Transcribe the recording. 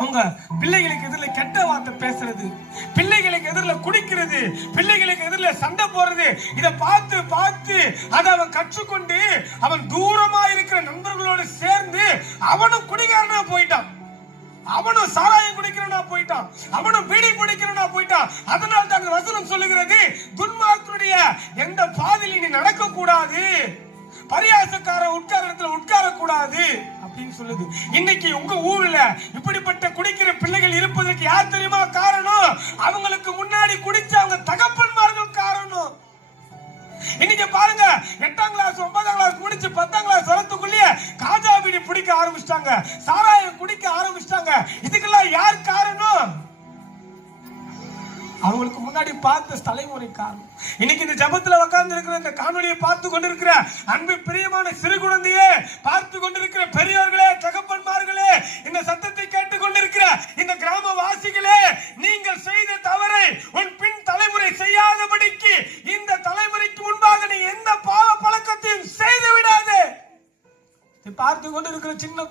அவங்க பிள்ளைகளுக்கு எதிரில் கெட்ட வார்த்தை பேசுறது, பிள்ளைகளுக்கு எதிரில் குடிக்கிறது, பிள்ளைகளுக்கு எதிரில் சண்டை போடுறது, இதை பார்த்து பார்த்து அதை அவன் கற்றுக்கொண்டு அவன் தூரமா இருக்கிற நண்பர்களோடு சேர்ந்து அவனும் குடிகாரனா போயிட்டான், அவனும் சாராயம் குடிக்கிறவனா போயிட்டான், அவனும் பீடி பிடிக்கிறவனா போயிட்டான். அதனால தான் வசனம் சொல்லுகிறது, துன்மார்க்கனுடைய எந்த பாதையில் நீ நடக்க கூடாது, பரியாசக்கார உட்கார இடத்துல உட்கார கூடாது அப்படின்னு சொல்லுது. இன்னைக்கு உங்க ஊர்ல இப்படிப்பட்ட குடிக்கிற பிள்ளைகள் இருப்பதற்கு யார் தெரியுமா காரணம்? அவங்களுக்கு முன்னாடி குடிச்ச அவங்க தகப்பன்மார்கள் காரணம். இன்னைக்கு பாருங்க, 8ஆம் கிளாஸ் 9ஆம் கிளாஸ் முடிச்சு 10ஆம் கிளாஸ் வரத்துக்குள்ளே காஜா பீடி பிடிக்க ஆரம்பிச்சிட்டாங்க, சாராயம் குடிக்க ஆரம்பிச்சிட்டாங்க. இதுக்கெல்லாம் யார் காரணம்? அவங்களுக்கு முன்னாடி பார்த்த தலைமுறை காரணம். இன்னைக்கு இந்த ஜபத்துல உட்கார்ந்து இருக்கிற இந்த காணொலியை பார்த்து கொண்டிருக்கிற அன்பு பிரியமான சிறு குழந்தையே, பார்த்து கொண்டிருக்கிற பெரியவர்களே, தகப்பன்மார்களே, இந்த சத்தத்தை கேட்டுக் கொண்டிருக்கிற இந்த கிராம வாசிகளே, நீங்கள் செய்த தவறை உன் பின் தலைமுறை செய்யாதபடிக்கு இந்த தலைமுறைக்கு முன்பாக நீ எந்த பாவ பழக்கத்தையும் செய்து விடாதே. பார்த்து கொண்டிருக்கிற சின்ன